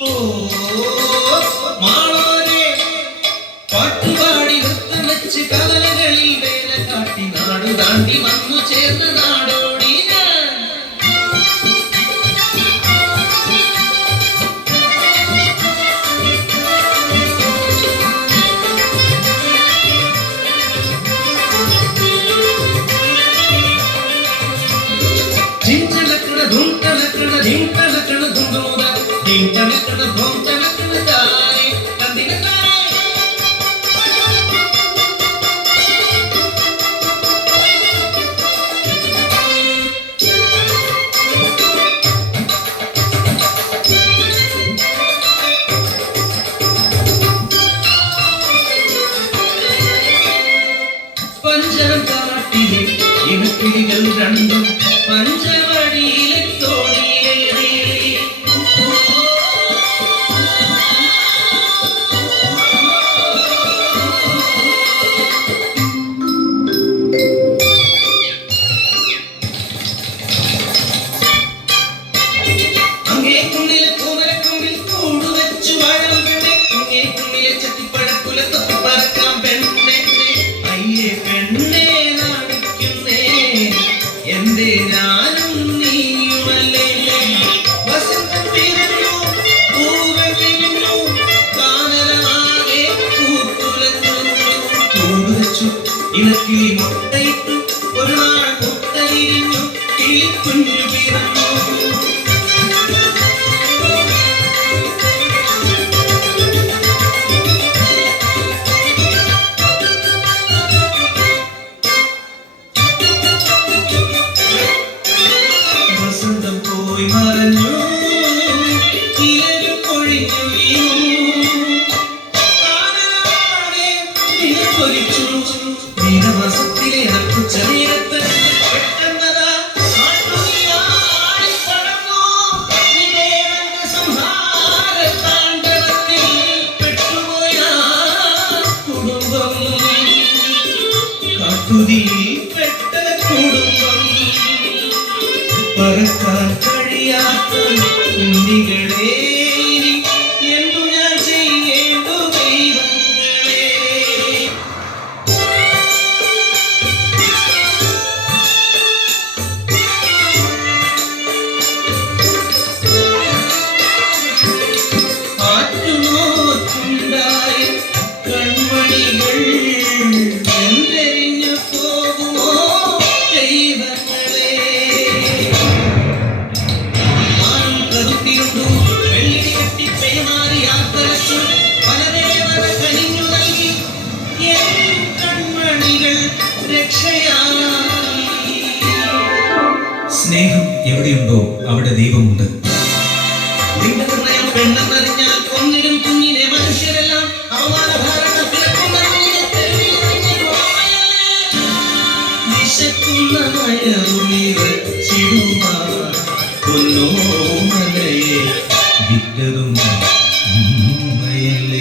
ഓ മാളോരെ പാട്ടുപാടി നൃത്തം വെച്ച് കവലകളിൽ വേല കാട്ടി നാടു താണ്ടി വന്നു ചേർന്ന നാടോടി ഞാൻ. ജിംചലക്കണ ധുംചലക്കണ ജിംചലക്കണ ധുംധുമുദ ജിംചലക്കണ ധുംചലക്കണ താരേ തന്ദിന താരേ. പഞ്ചവൻ കാട്ടിലെ ഇവക്കിളികൾ രണ്ടും പഞ്ചവടിയിലെ തോണിയേറി. അങ്ങേക്കുള്ളിലെ കൂമരക്കൊമ്പിൽ കൂടുവെച്ചു വാഴാൻ പെണ്ണെ, അങ്ങേക്കുള്ളിലെ ചത്തിപ്പഴക്കുലത്തൊത്ത് പറക്കാം പെണ്ണെ. അയ്യേ പെണ്ണെ നാണിക്കുന്നേ എന്തേ ഞാനും നീയുമല്ലേ. വസന്തം വിരിഞ്ഞു പൂവൻ വിരിഞ്ഞു കാനനമാകെ പൂത്തുലഞ്ഞു. കൂടുവെച്ചു ഇണക്കിളി മുട്ടയിട്ടു ഒരു നാൾ മുട്ട വിരിഞ്ഞു കിളിക്കുഞ്ഞു പിറന്നു. വസന്തം പോയി മറഞ്ഞു ഇലകൾ കൊഴിഞ്ഞു വീണു. കാനനമാകെ നിലകൊലിച്ചു നീലമാസത്തിലെ നട്ടുച്ച നേരത്ത് പെട്ടെന്നതാ ആട്ടുതീയായി പടർന്നു. നിദേവന്റെ സംഹാര താണ്ഡവത്തിൽ പെട്ടുപോയ കുടുംബം, കാട്ടുതീയിൽ പെട്ട കുടുംബം. പറക്കാൻ കഴിയാത്ത കുഞ്ഞികളെ ഇനി എന്തു ഞാൻ ചെയ്യേണ്ടു ദൈവങ്ങളെ. ആറ്റുനോറ്റുണ്ടായ കൺമണികൾ എന്തെരിഞ്ഞു പോകുമോ ദൈവങ്ങളെ. മാനം കറുത്തിരുണ്ടു വെള്ളിടി കെട്ടി പേമാറി ആത്തലച്ചു വനദേവത കനിഞ്ഞു നൽകി എൻ കൺമണികൾ രക്ഷയായി. സ്നേഹം എവിടെയുണ്ടോ അവിടെ ദൈവമുണ്ട്. നിന്റെ ഹൃദയം പെണ്ണെന്നറിഞ്ഞാൽ ഒന്നിനും കുഞ്ഞിനെ മനുഷ്യരെല്ലാം അവമാനഭാരണ വിശക്കുന്ന മയറുമിറച്ചിടുവാൻ പൊന്നോമലയെ വിറ്റതും ഉമ്മയല്ലേ.